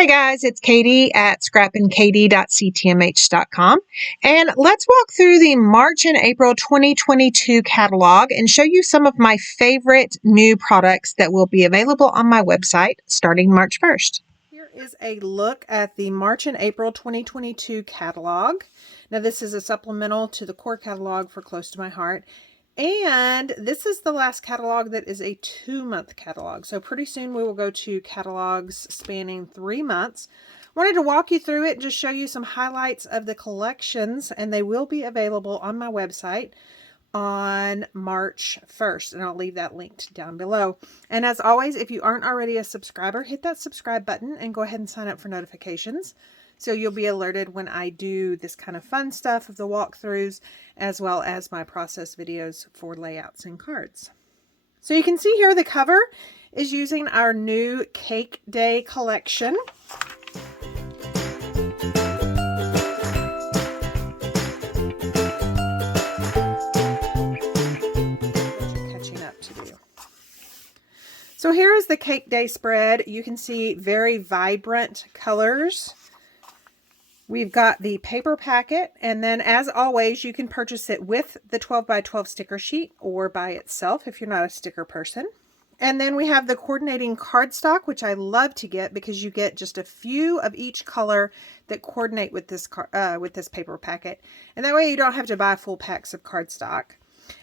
Hey guys, it's Katie at scrappinkaty.ctmh.com, and let's walk through the March and April 2022 catalog and show you some of my favorite new products that will be available on my website starting March 1st. Here is a look at the March and April 2022 catalog. Now this is a supplemental to the core catalog for Close to My Heart. And this is the last catalog that is a 2-month catalog. So pretty soon we will go to catalogs spanning 3 months. Wanted to walk you through it and just show you some highlights of the collections, and they will be available on my website on March 1st, and I'll leave that linked down below. And as always, if you aren't already a subscriber, hit that subscribe button and go ahead and sign up for notifications, so you'll be alerted when I do this kind of fun stuff of the walkthroughs, as well as my process videos for layouts and cards. So you can see here the cover is using our new Cake Day collection. So here is the Cake Day spread. You can see very vibrant colors. We've got the paper packet, and then as always, you can purchase it with the 12 by 12 sticker sheet or by itself if you're not a sticker person. And then we have the coordinating cardstock, which I love to get because you get just a few of each color that coordinate with this paper packet. And that way you don't have to buy full packs of cardstock.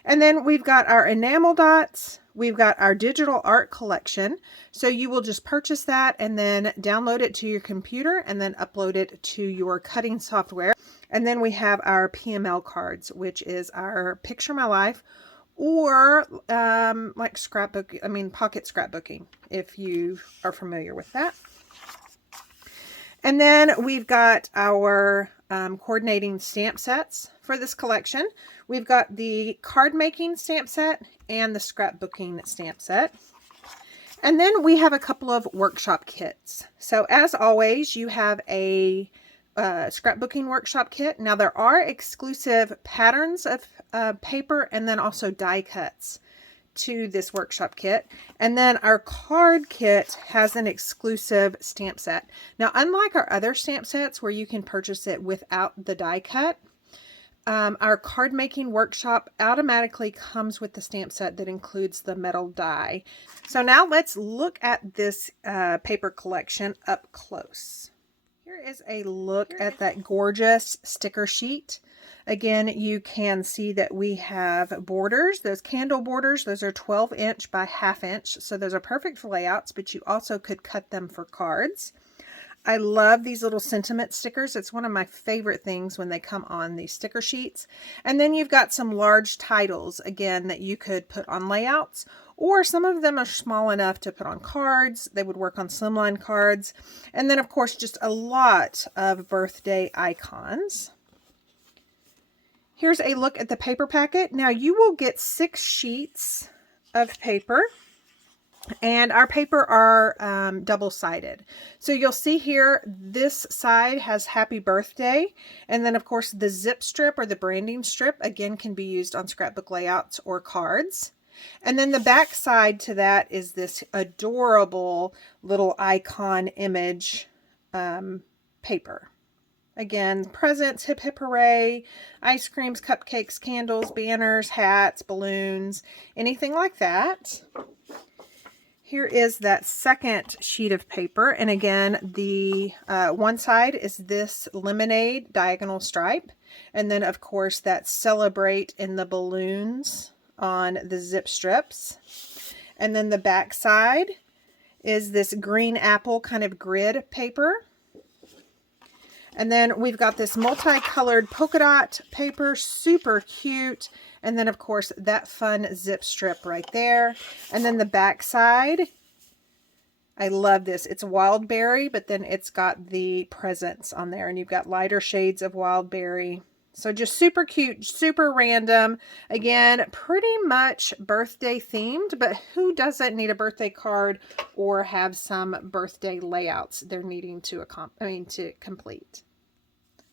And then we've got our enamel dots. We've got our digital art collection. So you will just purchase that and then download it to your computer and then upload it to your cutting software. And then we have our PML cards, which is our Picture My Life, or like pocket scrapbooking, if you are familiar with that. And then we've got our coordinating stamp sets for this collection. We've got the card making stamp set and the scrapbooking stamp set. And then we have a couple of workshop kits. So as always, you have a scrapbooking workshop kit. Now there are exclusive patterns of paper and then also die cuts to this workshop kit. And then our card kit has an exclusive stamp set. Now, unlike our other stamp sets where you can purchase it without the die cut, our card making workshop automatically comes with the stamp set that includes the metal die. So now let's look at this paper collection up close. Here is a look at that gorgeous sticker sheet. Again, you can see that we have borders, those candle borders. Those are 12 inch by 1/2 inch. So those are perfect for layouts, but you also could cut them for cards. I love these little sentiment stickers. It's one of my favorite things when they come on these sticker sheets. And then you've got some large titles, again, that you could put on layouts, or some of them are small enough to put on cards. They would work on slimline cards. And then, of course, just a lot of birthday icons. Here's a look at the paper packet. Now, you will get 6 sheets of paper. And our paper are double-sided. So you'll see here, this side has happy birthday. And then, of course, the zip strip or the branding strip, again, can be used on scrapbook layouts or cards. And then the back side to that is this adorable little icon image paper. Again, presents, hip hip hooray, ice creams, cupcakes, candles, banners, hats, balloons, anything like that. Here is that second sheet of paper, and again, the one side is this lemonade diagonal stripe, and then of course that celebrate in the balloons on the zip strips. And then the back side is this green apple kind of grid paper. And then we've got this multicolored polka dot paper, super cute. And then, of course, that fun zip strip right there. And then the back side, I love this. It's wild berry, but then it's got the presents on there. And you've got lighter shades of wild berry. So just super cute, super random. Again, pretty much birthday themed, but who doesn't need a birthday card or have some birthday layouts they're needing to complete?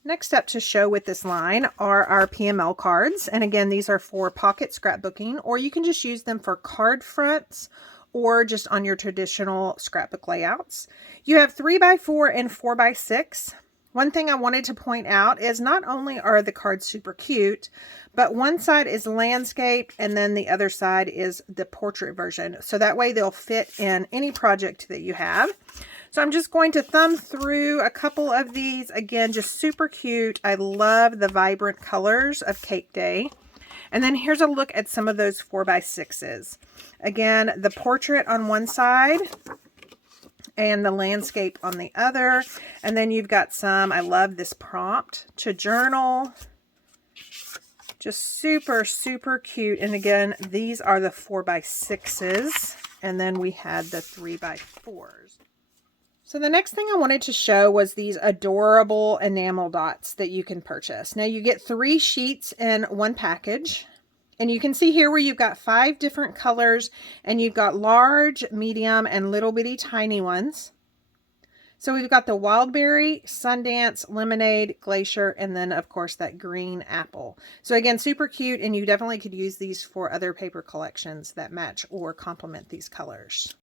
Next up to show with this line are our PML cards. And again, these are for pocket scrapbooking, or you can just use them for card fronts or just on your traditional scrapbook layouts. You have 3x4 and 4x6. One thing I wanted to point out is not only are the cards super cute, but one side is landscape and then the other side is the portrait version. So that way they'll fit in any project that you have. So I'm just going to thumb through a couple of these. Again, just super cute. I love the vibrant colors of Cake Day. And then here's a look at some of those 4x6s. Again, the portrait on one side and the landscape on the other. And then you've got some, I love this prompt to journal. Just super, super cute. And again, these are the 4x6s. And then we had the 3x4s. So the next thing I wanted to show was these adorable enamel dots that you can purchase. Now you get 3 sheets in one package. And you can see here where you've got 5 different colors, and you've got large, medium, and little bitty tiny ones. So we've got the Wildberry, Sundance, Lemonade, Glacier, and then of course that green apple. So again, super cute, and you definitely could use these for other paper collections that match or complement these colors.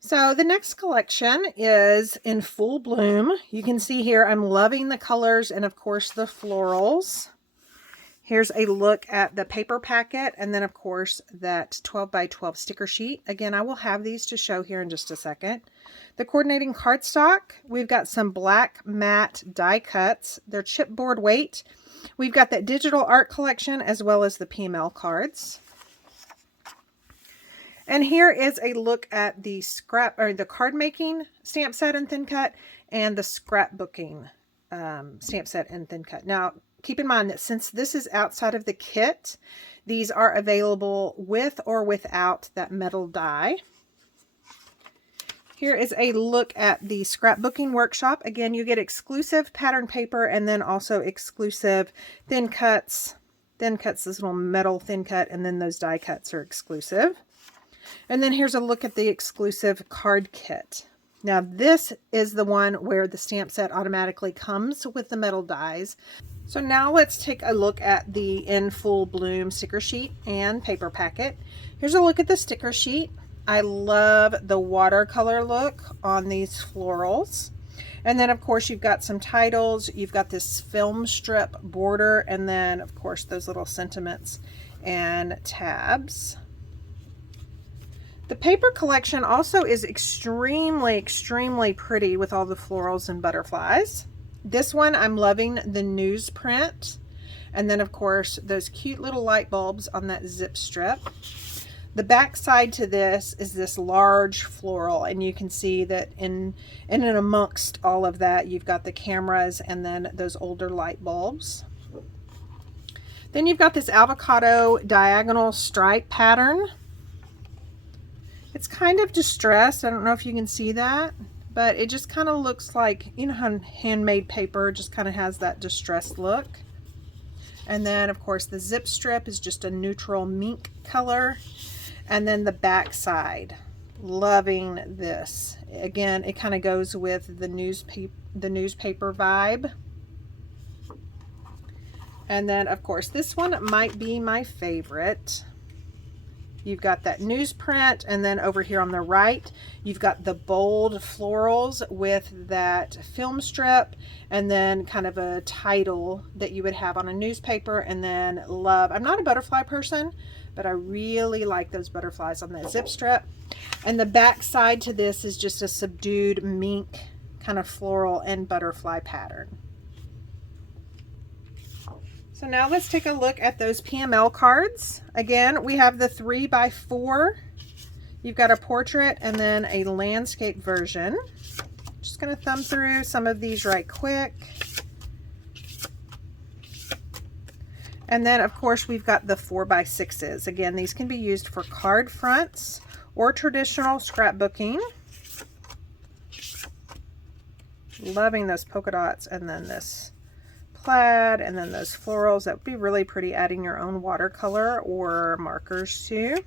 So the next collection is in full bloom. You can see here I'm loving the colors and of course the florals. Here's a look at the paper packet and then of course that 12x12 sticker sheet. Again, I will have these to show here in just a second. The coordinating cardstock, we've got some black matte die cuts. They're chipboard weight. We've got that digital art collection as well as the PML cards. And here is a look at the the card making stamp set and thin cut and the scrapbooking stamp set and thin cut. Now, keep in mind that since this is outside of the kit, these are available with or without that metal die. Here is a look at the scrapbooking workshop. Again, you get exclusive pattern paper and then also exclusive thin cuts. Thin cuts, this little metal thin cut, and then those die cuts are exclusive. And then here's a look at the exclusive card kit. Now this is the one where the stamp set automatically comes with the metal dies. So now let's take a look at the In Full Bloom sticker sheet and paper packet. Here's a look at the sticker sheet. I love the watercolor look on these florals. And then of course you've got some titles, you've got this film strip border, and then of course those little sentiments and tabs. The paper collection also is extremely, extremely pretty with all the florals and butterflies. This one, I'm loving the newsprint. And then, of course, those cute little light bulbs on that zip strip. The back side to this is this large floral. And you can see that in and amongst all of that, you've got the cameras and then those older light bulbs. Then you've got this avocado diagonal stripe pattern. It's kind of distressed. I don't know if you can see that, but it just kind of looks like, you know how handmade paper just kind of has that distressed look. And then of course the zip strip is just a neutral mink color. And then the back side, loving this. Again, it kind of goes with the newspaper vibe. And then of course this one might be my favorite. You've got that newsprint, and then over here on the right, you've got the bold florals with that film strip, and then kind of a title that you would have on a newspaper, and then love. I'm not a butterfly person, but I really like those butterflies on that zip strip. And the back side to this is just a subdued mink kind of floral and butterfly pattern. So now let's take a look at those PML cards. Again, we have the 3x4. You've got a portrait and then a landscape version. Just going to thumb through some of these right quick. And then of course we've got the 4x6s. Again, these can be used for card fronts or traditional scrapbooking. Loving those polka dots and then this plaid and then those florals. That would be really pretty, adding your own watercolor or markers to.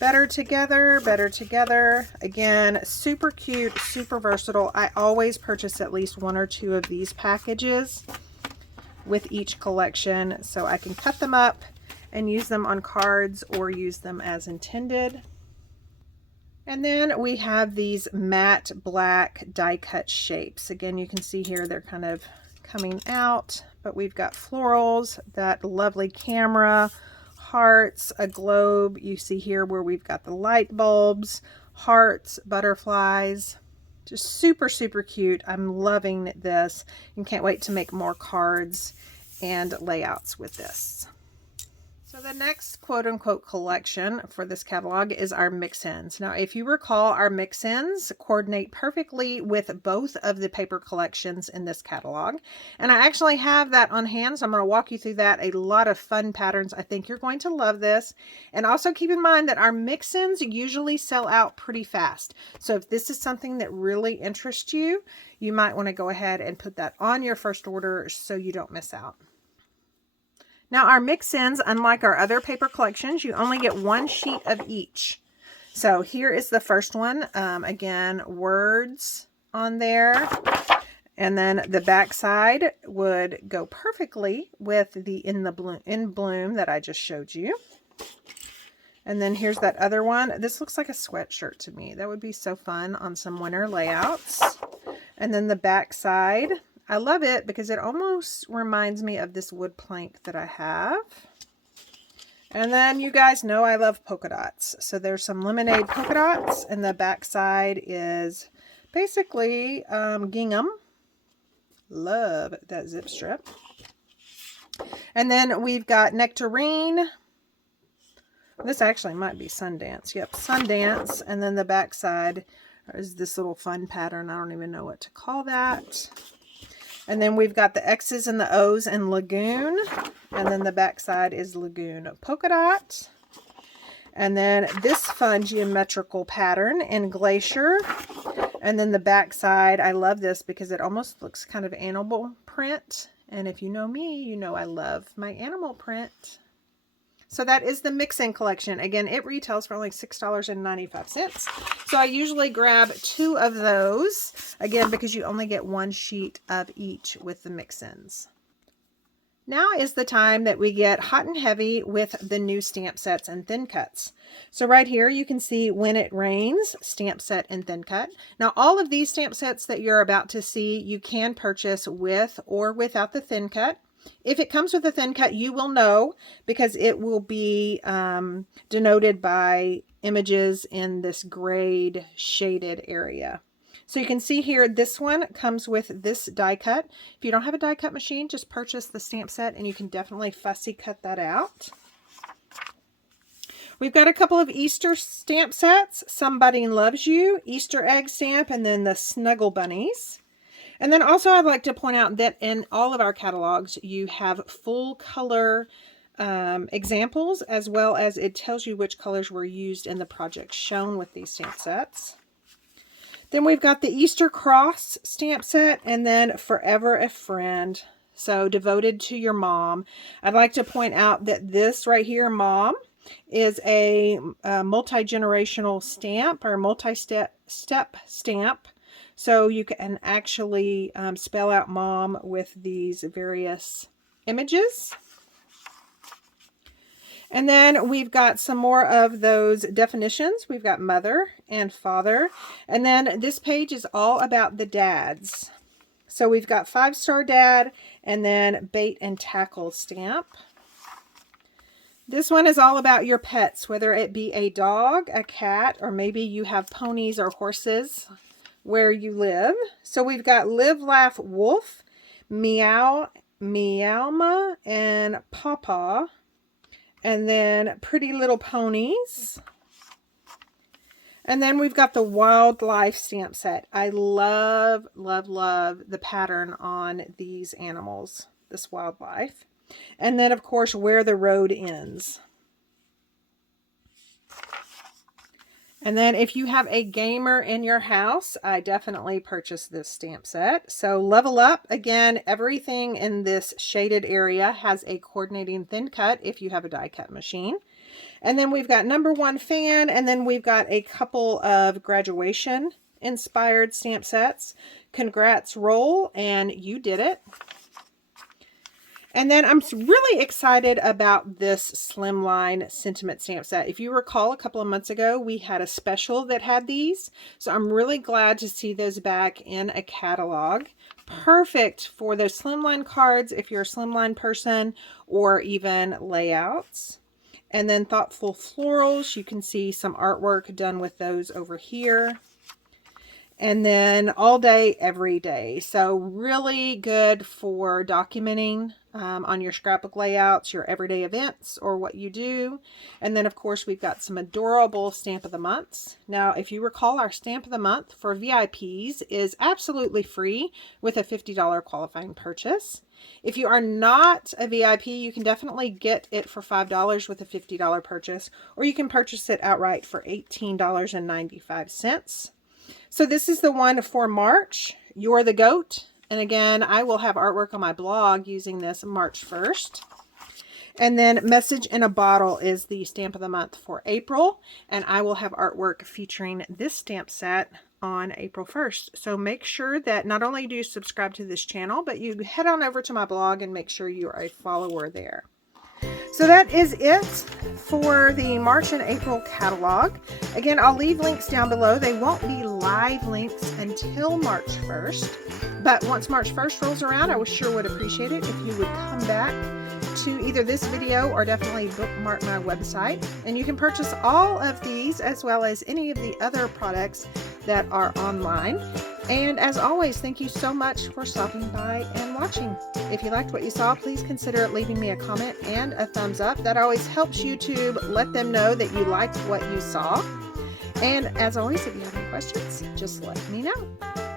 Better together, better together. Again, super cute, super versatile. I always purchase at least 1 or 2 of these packages with each collection so I can cut them up and use them on cards or use them as intended. And then we have these matte black die cut shapes. Again, you can see here they're kind of coming out, but we've got florals, that lovely camera, hearts, a globe. You see here where we've got the light bulbs, hearts, butterflies. Just super, super cute. I'm loving this and can't wait to make more cards and layouts with this. So the next quote-unquote collection for this catalog is our mix-ins. Now, if you recall, our mix-ins coordinate perfectly with both of the paper collections in this catalog. And I actually have that on hand, so I'm going to walk you through that. A lot of fun patterns. I think you're going to love this. And also keep in mind that our mix-ins usually sell out pretty fast. So if this is something that really interests you, you might want to go ahead and put that on your first order so you don't miss out. Now our mix-ins, unlike our other paper collections, you only get 1 sheet of each. So here is the first one. Again, words on there. And then the back side would go perfectly with the in bloom that I just showed you. And then here's that other one. This looks like a sweatshirt to me. That would be so fun on some winter layouts. And then the back side. I love it because it almost reminds me of this wood plank that I have. And then you guys know I love polka dots. So there's some lemonade polka dots, and the back side is basically gingham. Love that zip strip. And then we've got nectarine. This actually might be Sundance. Yep, Sundance. And then the back side is this little fun pattern. I don't even know what to call that. And then we've got the X's and the O's in Lagoon. And then the back side is Lagoon polka dot. And then this fun geometrical pattern in Glacier. And then the back side, I love this because it almost looks kind of animal print. And if you know me, you know I love my animal print. So that is the mix-in collection. Again, it retails for only $6.95. So I usually grab 2 of those, again, because you only get 1 sheet of each with the mix-ins. Now is the time that we get hot and heavy with the new stamp sets and thin cuts. So right here you can see When It Rains, stamp set and thin cut. Now all of these stamp sets that you're about to see, you can purchase with or without the thin cut. If it comes with a thin cut, you will know because it will be denoted by images in this grayed shaded area. So you can see here, this one comes with this die cut. If you don't have a die cut machine, just purchase the stamp set and you can definitely fussy cut that out. We've got a couple of Easter stamp sets, Somebody Loves You, Easter egg stamp, and then the Snuggle Bunnies. And then also I'd like to point out that in all of our catalogs, you have full color examples, as well as it tells you which colors were used in the project shown with these stamp sets. Then we've got the Easter Cross stamp set, and then Forever a Friend. So devoted to your mom. I'd like to point out that this right here, Mom, is a multi-generational stamp or multi-step stamp. So you can actually spell out mom with these various images. And then we've got some more of those definitions. We've got mother and father. And then this page is all about the dads. So we've got 5-star dad and then bait and tackle stamp. This one is all about your pets, whether it be a dog, a cat, or maybe you have ponies or horses where you live. So we've got Live, Laugh, Wolf, Meow, Meowma, and Pawpaw. And then Pretty Little Ponies. And then we've got the Wildlife stamp set. I love, love, love the pattern on these animals, this wildlife. And then, of course, Where the Road Ends. And then if you have a gamer in your house, I definitely purchased this stamp set. So Level Up, again, everything in this shaded area has a coordinating thin cut if you have a die cut machine. And then we've got Number One Fan, and then we've got a couple of graduation inspired stamp sets. Congrats Roll, and You Did It. And then I'm really excited about this slimline sentiment stamp set. If you recall, a couple of months ago, we had a special that had these. So I'm really glad to see those back in a catalog. Perfect for those slimline cards if you're a slimline person, or even layouts. And then Thoughtful Florals, you can see some artwork done with those over here. And then All Day, Every Day. So really good for documenting on your scrapbook layouts, your everyday events, or what you do. And then, of course, we've got some adorable Stamp of the Months. Now, if you recall, our Stamp of the Month for VIPs is absolutely free with a $50 qualifying purchase. If you are not a VIP, you can definitely get it for $5 with a $50 purchase, or you can purchase it outright for $18.95. So this is the one for March, You're the Goat. And again, I will have artwork on my blog using this March 1st. And then Message in a Bottle is the Stamp of the Month for April. And I will have artwork featuring this stamp set on April 1st. So make sure that not only do you subscribe to this channel, but you head on over to my blog and make sure you are a follower there. So that is it for the March and April catalog. Again, I'll leave links down below. They won't be live links until March 1st. But once March 1st rolls around, I sure would appreciate it if you would come back to either this video or definitely bookmark my website. And you can purchase all of these as well as any of the other products that are online. And as always, thank you so much for stopping by and watching. If you liked what you saw, please consider leaving me a comment and a thumbs up. That always helps YouTube let them know that you liked what you saw. And as always, if you have any questions, just let me know.